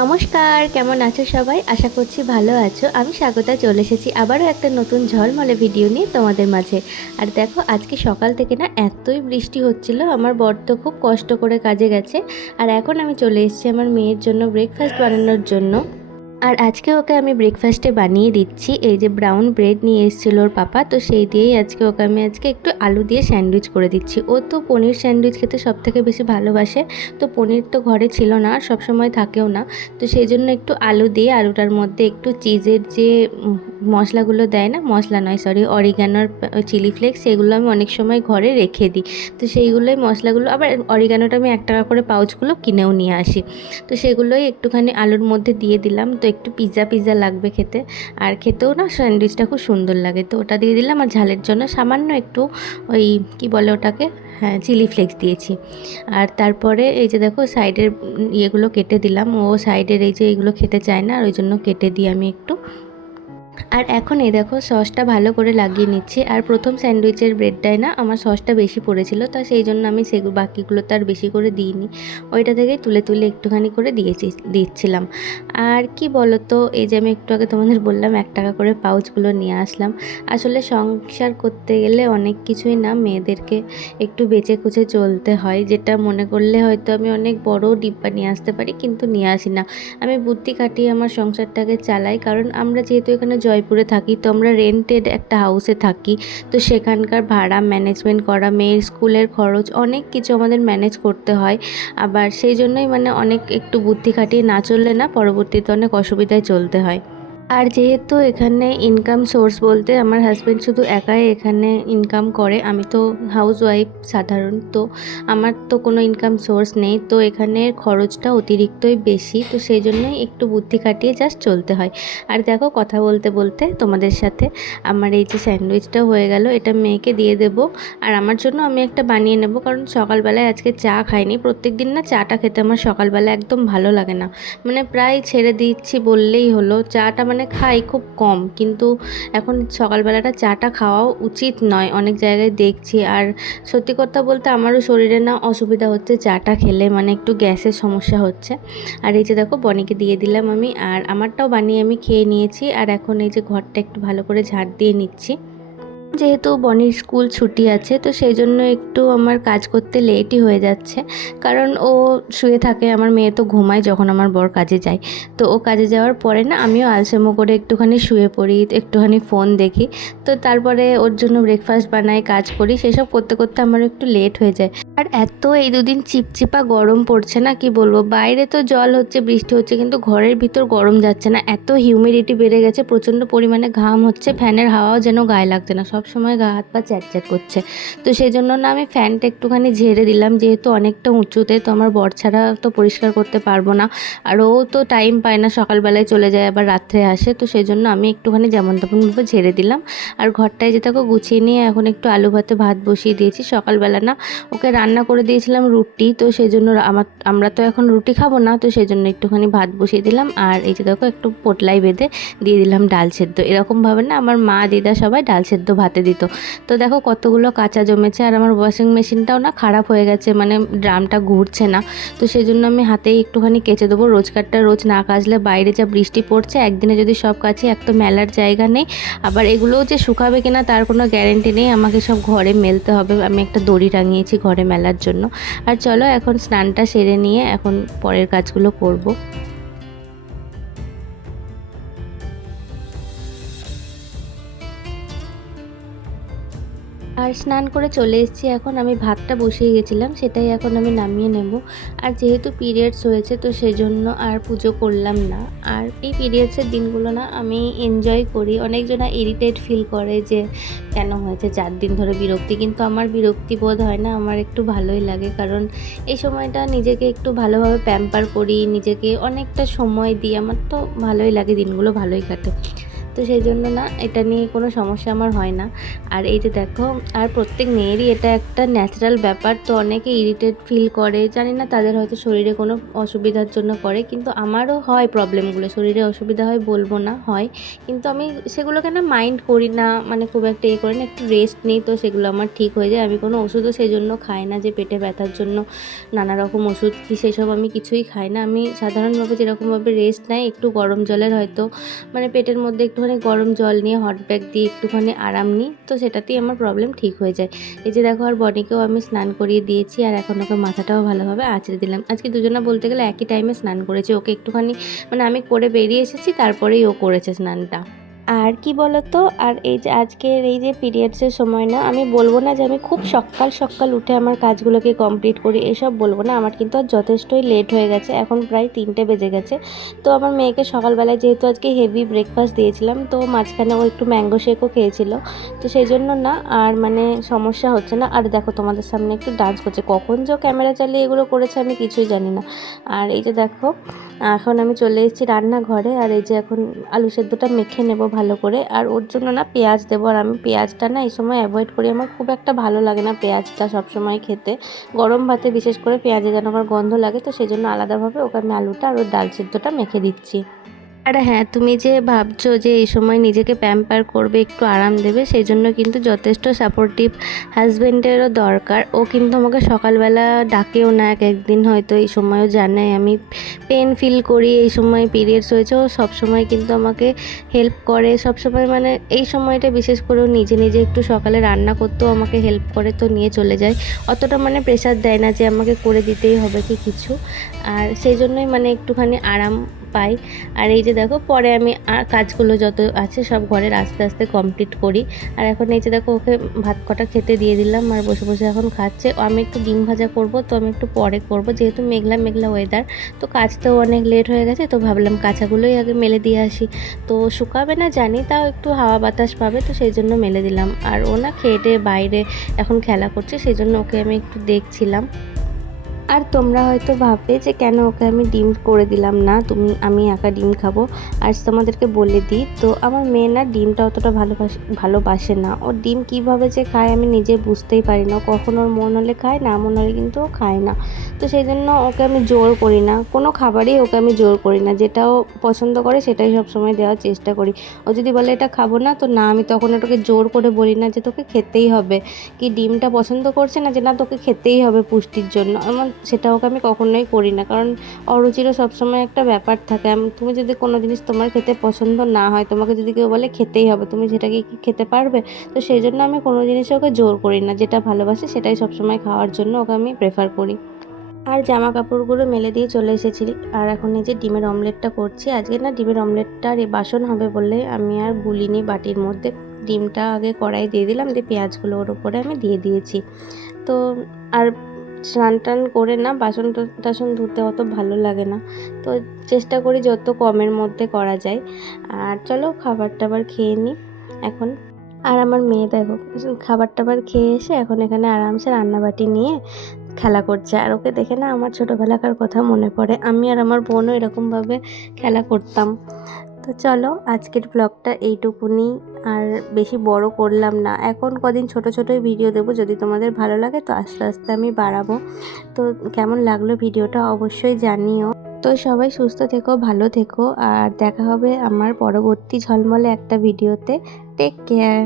নমস্কার, কেমন আছো সবাই? আশা করছি ভালো আছো। আমি স্বাগতা, চলে এসেছি আবারও একটা নতুন ঝলমলে ভিডিও নিয়ে তোমাদের মাঝে। আর দেখো, আজকে সকাল থেকে না এতই বৃষ্টি হচ্ছিল, আমার বর তো খুব কষ্ট করে কাজে গেছে। আর এখন আমি চলে এসেছি আমার মেয়ের জন্য ব্রেকফাস্ট বানানোর জন্য। আর আজকে ওকে আমি ব্রেকফাস্টে বানিয়ে দিচ্ছি। এই যে ব্রাউন ব্রেড নিয়ে এসেছিল ওর পাপা, তো সেই দিয়েই আজকে ওকে আমি আজকে একটু আলু দিয়ে স্যান্ডউইচ করে দিচ্ছি। ও তো পনির স্যান্ডউইচ খেতে সব থেকে বেশি ভালোবাসে, তো পনির তো ঘরে ছিল না সব সবসময় থাকেও না। তো সেই জন্য একটু আলু দিয়ে আলুটার মধ্যে একটু চিজের যে মশলাগুলো দেয় না, মশলা নয় সরি অরিগানোর চিলি ফ্লেক্স সেগুলো আমি অনেক সময় ঘরে রেখে দিই। তো সেইগুলোই মশলাগুলো, আবার অরিগানোটা আমি এক টাকা করে পাউচগুলো কিনেও নিয়ে আসি। তো সেগুলোই একটুখানি আলুর মধ্যে দিয়ে দিলাম। তো একটু পিৎজা পিৎজা লাগবে খেতে। আর খেতেও না স্যান্ডউইচটা খুব সুন্দর লাগে। তো ওটা দিয়ে দিলাম আর ঝালের জন্য সামান্য একটু ওই, কি বলে ওটাকে? হ্যাঁ চিলি ফ্লেক্স দিয়েছি। আর তারপরে এই যে দেখো সাইডের ইয়েগুলো কেটে দিলাম। ও সাইডের এই যে এইগুলো খেতে চায় না, আর ওই জন্য কেটে দিই আমি একটু। আর এখন এই দেখো, সসটা ভালো করে লাগিয়ে নিচ্ছি। আর প্রথম স্যান্ডউইচের ব্রেডটায় না আমার সসটা বেশি পড়েছিল, তা সেই জন্য আমি সে বাকিগুলো তার বেশি করে দিইনি। ওইটা থেকে তুলে তুলে একটুখানি করে দিয়েছি, দিচ্ছিলাম। আর কি বলো তো এই যে আমি একটু আগে তোমাদের বললাম, এক টাকা করে পাউচগুলো নিয়ে আসলাম। আসলে সংসার করতে গেলে অনেক কিছুই না মেয়েদেরকে একটু বেঁচে কুচে চলতে হয়, যেটা মনে করলে হয়তো আমি অনেক বড় ডিব্বা নিয়ে আসতে পারি, কিন্তু নিয়ে আসি না। আমি বুদ্ধি কাটিয়ে আমার সংসারটাকে চালাই, কারণ আমরা যেহেতু এখানে জয়পুরে থাকি, তো আমরা রেন্টেড একটা হাউসে থাকি। তো সেখানকার ভাড়া ম্যানেজমেন্ট করা, মেয়ের স্কুলের খরচ, অনেক কিছু আমাদের ম্যানেজ করতে হয়। আবার সেই জন্যই মানে অনেক একটু বুদ্ধি খাটিয়ে না চললে না পরবর্তীতে অনেক অসুবিধায় চলতে হয়। আর যেহেতু এখানে ইনকাম সোর্স বলতে আমার হাজব্যান্ড শুধু একাই এখানে ইনকাম করে, আমি তো হাউস ওয়াইফ সাধারণ, তো আমার তো কোনো ইনকাম সোর্স নেই, তো এখানে খরচটা অতিরিক্তই বেশি, তো সেই জন্যই একটু বুদ্ধি খাটিয়ে জাস্ট চলতে হয়। আর দেখো কথা বলতে বলতে তোমাদের সাথে আমার এই যে স্যান্ডউইচটা হয়ে গেল, এটা মেয়েকে দিয়ে দেব, আর আমার জন্য আমি একটা বানিয়ে নেব, কারণ সকালবেলায় আজকে চা খাইনি প্রত্যেক দিন না চাটা খেতে আমার সকালবেলা একদম ভালো লাগে না। মানে প্রায় ছেড়ে দিচ্ছি বললেই হলো, চাটা মানে খাই খুব কম। কিন্তু এখন সকালবেলাটা চাটা খাওয়াও উচিত নয়, অনেক জায়গায় দেখছি। আর সত্যি কথা বলতে আমারও শরীরে না অসুবিধা হচ্ছে চাটা খেলে মানে একটু গ্যাসের সমস্যা হচ্ছে। আর এই যে দেখো, বনিকে দিয়ে দিলাম আমি, আর আমারটাও বানিয়ে আমি খেয়ে নিয়েছি। আর এখন এই যে ঘরটা একটু ভালো করে ঝাড় দিয়ে নিচ্ছি। যেহেতু বনির স্কুল ছুটি আছে, তো সেই জন্য একটু আমার কাজ করতে লেটই হয়ে যাচ্ছে। কারণ ও শুয়ে থাকে, আমার মেয়ে তো ঘুমায় যখন আমার বর কাজে যায়। তো ও কাজে যাওয়ার পরে না, আমিও আলসেমো করে একটুখানি শুয়ে পড়ি, একটুখানি ফোন দেখি। তো তারপরে ওর জন্য ব্রেকফাস্ট বানাই, কাজ করি, সেসব করতে করতে আমার একটু লেট হয়ে যায়। আর এত এই দুদিন চিপচিপা গরম পড়ছে না, কি বলব? বাইরে তো জল হচ্ছে, বৃষ্টি হচ্ছে, কিন্তু ঘরের ভিতর গরম যাচ্ছে না। এত হিউমিডিটি বেড়ে গেছে, প্রচণ্ড পরিমাণে ঘাম হচ্ছে, ফ্যানের হাওয়াও যেন গায়ে লাগছে না, সব সময় গা হাত পা চ্যাট করছে। তো সেই জন্য না আমি ফ্যানটা একটুখানি ঝেড়ে দিলাম, যেহেতু অনেকটা উঁচুতে, তো আমার বর ছাড়া তো পরিষ্কার করতে পারব না। আর ও তো টাইম পায় না, সকালবেলায় চলে যায়, আবার রাত্রে আসে। তো সেই জন্য আমি একটুখানি যেমন তেমনভাবে ঝেড়ে দিলাম। আর ঘরটায় যে তাকে গুছিয়ে নিয়ে এখন একটু আলু ভাতে ভাত বসিয়ে দিয়েছি। সকালবেলা না ওকে রান্না করে দিয়েছিলাম রুটি, তো সেই জন্য আমার, আমরা তো এখন রুটি খাব না, তো সেই জন্য একটুখানি ভাত বসিয়ে দিলাম। আর এই যে দেখো একটু পোটলাই বেঁধে দিয়ে দিলাম ডাল সেদ্ধ। এরকমভাবে না আমার মা, দিদা সবাই ডাল সেদ্ধ ভাতে দিত। তো দেখো কতগুলো কাঁচা জমেছে আর আমার ওয়াশিং মেশিনটাও না খারাপ হয়ে গেছে মানে ড্রামটা ঘুরছে না। তো সেই জন্য আমি হাতেই একটুখানি কেচে দেবো। রোজকারটা রোজ না কাচলে বাইরে যা বৃষ্টি পড়ছে, একদিনে যদি সব কাছে এক তো মেলার জায়গা নেই। আবার এগুলোও যে শুকাবে কিনা তার কোনো গ্যারেন্টি নেই। আমাকে সব ঘরে মেলতে হবে। আমি একটা দড়ি টাঙিয়েছি ঘরে মেলার জন্য। আর চলো এখন স্নানটা সেরে নিয়ে এখন পরের কাজগুলো করব। আর স্নান করে চলে এসেছি। এখন আমি ভাতটা বসিয়ে গেছিলাম, সেটাই এখন আমি নামিয়ে নেব। আর যেহেতু পিরিয়ডস হয়েছে, তো সেজন্য আর পুজো করলাম না। আর এই পিরিয়ডসের দিনগুলো না আমি এনজয় করি। অনেকজনা ইরিটেট ফিল করে যে, কেন হয়েছে চার দিন ধরে বিরক্তি? কিন্তু আমার বিরক্তি বোধ হয় না, আমার একটু ভালোই লাগে। কারণ এই সময়টা নিজেকে একটু ভালোভাবে প্যাম্পার করি, নিজেকে অনেকটা সময় দিই। আমার তো ভালোই লাগে, দিনগুলো ভালোই কাটে। তো সেই জন্য না, এটা নিয়ে কোনো সমস্যা আমার হয় না। আর এই যে দেখো, আর প্রত্যেক মেয়েরই এটা একটা ন্যাচারাল ব্যাপার, তো অনেকে ইরিটেট ফিল করে। জানি না তাদের হয়তো শরীরে কোনো অসুবিধার জন্য করে, কিন্তু আমারও হয় প্রবলেমগুলো শরীরে অসুবিধা হয় বলব না, হয়। কিন্তু আমি সেগুলোকে না মাইন্ড করি না মানে খুব একটা এ করি না, একটু রেস্ট নিই তো সেগুলো আমার ঠিক হয়ে যায়। আমি কোনো ওষুধও সেই জন্য খাই না যে পেটে ব্যথার জন্য। নানা রকম ওষুধ কি সেসব আমি কিছুই খাই না। আমি সাধারণভাবে যেরকমভাবে রেস্ট নেয় একটু গরম জলের হয়তো মানে পেটের মধ্যে একটুখানি গরম জল নিয়ে হট ব্যাগ দিয়ে একটুখানি আরাম নিই, তো সেটাতেই আমার প্রবলেম ঠিক হয়ে যায়। এই যে দেখো, আর বনিকেও আমি স্নান করিয়ে দিয়েছি, আর এখন ওকে মাথাটাও ভালোভাবে আঁচড়ে দিলাম। আজকে দুজনা বলতে গেলে একই টাইমে স্নান করেছি, ওকে একটুখানি মানে আমি করে বেরিয়ে এসেছি, তারপরেই ও করেছে স্নানটা। আর কি বলতো? আর এই যে আজকের এই যে পিরিয়ডসের সময় না, আমি বলব না যে আমি খুব সকাল সকাল উঠে আমার কাজগুলোকে কমপ্লিট করি, এসব বলব না। আমার কিন্তু আর যথেষ্টই লেট হয়ে গেছে, এখন প্রায় তিনটে বেজে গেছে। তো আমার মেয়েকে সকালবেলায় যেহেতু আজকে হেভি ব্রেকফাস্ট দিয়েছিলাম, তো মাঝখানে ও একটু ম্যাঙ্গো শেকও খেয়েছিল। তো সেই জন্য না, আর মানে সমস্যা হচ্ছে না। আর দেখো তোমাদের সামনে একটু ডান্স করছে, কখন যে ক্যামেরা চালিয়ে এগুলো করেছে আমি কিছুই জানি না। আর এই যে দেখো, এখন আমি চলে এসেছি রান্নাঘরে, আর এই যে এখন আলু সেদ্ধটা মেখে নেব ভালো করে। আর ওর জন্য না পেঁয়াজ দেবো। আর আমি পেঁয়াজটা না এই সময় অ্যাভয়েড করি। আমার খুব একটা ভালো লাগে না পেঁয়াজটা সবসময় খেতে। গরম ভাতে বিশেষ করে পেঁয়াজে যেন আমার গন্ধ লাগে, তো সেই জন্য আলাদাভাবে ওকে আমি আলুটা আর ওর ডাল সিদ্ধটা মেখে দিচ্ছি। আর হ্যাঁ তুমি যে ভাবছ যে এই সময় নিজেকে প্যাম্পার করবে, একটু আরাম দেবে সেই জন্য কিন্তু যথেষ্ট সাপোর্টিভ হাজব্যান্ডেরও দরকার। ও কিন্তু আমাকে সকালবেলা ডাকেও না, এক একদিন হয়তো এই সময়ও জানে, আমি পেন ফিল করি, এই সময় পিরিয়ডস হয়েছে, ও সবসময় কিন্তু আমাকে হেল্প করে সবসময় মানে এই সময়টা বিশেষ করে ও নিজে নিজে একটু সকালে রান্না করতেও আমাকে হেল্প করে, তো নিয়ে চলে যায়। অতটা মানে প্রেশার দেয় না যে আমাকে করে দিতেই হবে কি কিছু। আর সেই জন্যই মানে একটুখানি আরাম পাই। আর এই যে দেখো, পরে আমি আর কাজগুলো যত আছে সব ঘরের আস্তে আস্তে কমপ্লিট করি। আর এখন এই যে দেখো, ওকে ভাত কটা খেতে দিয়ে দিলাম আর বসে বসে এখন খাচ্ছে। আমি একটু ডিম ভাজা করব, তো আমি একটু পরে করব। যেহেতু মেঘলা মেঘলা ওয়েদার তো কাজতেও অনেক লেট হয়ে গেছে, তো ভাবলাম কাঁচাগুলোই আগে মেলে দিয়ে আসি। তো শুকাবে না, জানি, তাও একটু হাওয়া বাতাস পাবে, তো সেই জন্য মেলে দিলাম। আর ও না খেয়ে টেয়ে বাইরে এখন খেলা করছে, সেই জন্য ওকে আমি একটু দেখছিলাম। আর তোমরা হয়তো ভাববে যে কেন ওকে আমি ডিম করে দিলাম না, তুমি, আমি একা ডিম খাব। আর তোমাদেরকে বলে দিই, তো আমার মেয়ে না ডিমটা অতটা ভালোবাসে ভালোবাসে না। ও ডিম কীভাবে যে খায় আমি নিজে বুঝতেই পারি না। কখন ওর মন হলে খায়, না মন হলে কিন্তু ও খায় না। তো সেই জন্য ওকে আমি জোর করি না। কোনো খাবারই ওকে আমি জোর করি না। যেটা ও পছন্দ করে সেটাই সবসময় দেওয়ার চেষ্টা করি। ও যদি বলে, এটা খাব না, তো না, আমি তখন ওটাকে জোর করে বলি না যে তোকে খেতেই হবে। কি ডিমটা পছন্দ করছে না যে না তোকে খেতেই হবে পুষ্টির জন্য? আমার সেটা ওকে আমি কখনোই করি না। কারণ অরুচিরও সবসময় একটা ব্যাপার থাকে। তুমি যদি কোনো জিনিস তোমার খেতে পছন্দ না হয়, তোমাকে যদি কেউ বলে খেতেই হবে, তুমি সেটাকে কি খেতে পারবে? তো সেই জন্য আমি কোনো জিনিসে ওকে জোর করি না। যেটা ভালোবাসে সেটাই সবসময় খাওয়ার জন্য ওকে আমি প্রেফার করি। আর জামা কাপড়গুলো মেলে দিয়ে চলে এসেছি। আর এখন এই যে ডিমের অমলেটটা করছি, আজকে না ডিমের অমলেটটা এ বাসন হবে বলে আমি আর গুলিনি বাটির মধ্যে। ডিমটা আগে কড়াই দিয়ে দিলাম, দিয়ে পেঁয়াজগুলো ওর উপরে আমি দিয়ে দিয়েছি। তো আর স্নান টান করে না, বাসন টাসন ধুতে অত ভালো লাগে না। তো চেষ্টা করি যত কমের মধ্যে করা যায়। আর চলো খাবার টাবার খেয়ে নিই এখন। আর আমার মেয়ে দেখো, খাবার টাবার খেয়ে এসে এখন এখানে আরামসে রান্নাবাটি নিয়ে খেলা করছে। আর ওকে দেখে না আমার ছোটোবেলাকার কথা মনে পড়ে। আমি আর আমার বোনও এরকমভাবে খেলা করতাম। তো চলো আজকের ব্লগটা এইটুকুনি। আর বেশি বড় করলাম না। এখন কদিন ছোট ছোটোই ভিডিও দেবো। যদি তোমাদের ভালো লাগে তো আস্তে আস্তে আমি বাড়াবো। তো কেমন লাগল ভিডিওটা অবশ্যই জানিও। তো সবাই সুস্থ থেকো, ভালো থেকো। আর দেখা হবে আমার পরবর্তী ঝলমলে একটা ভিডিওতে টেক কেয়ার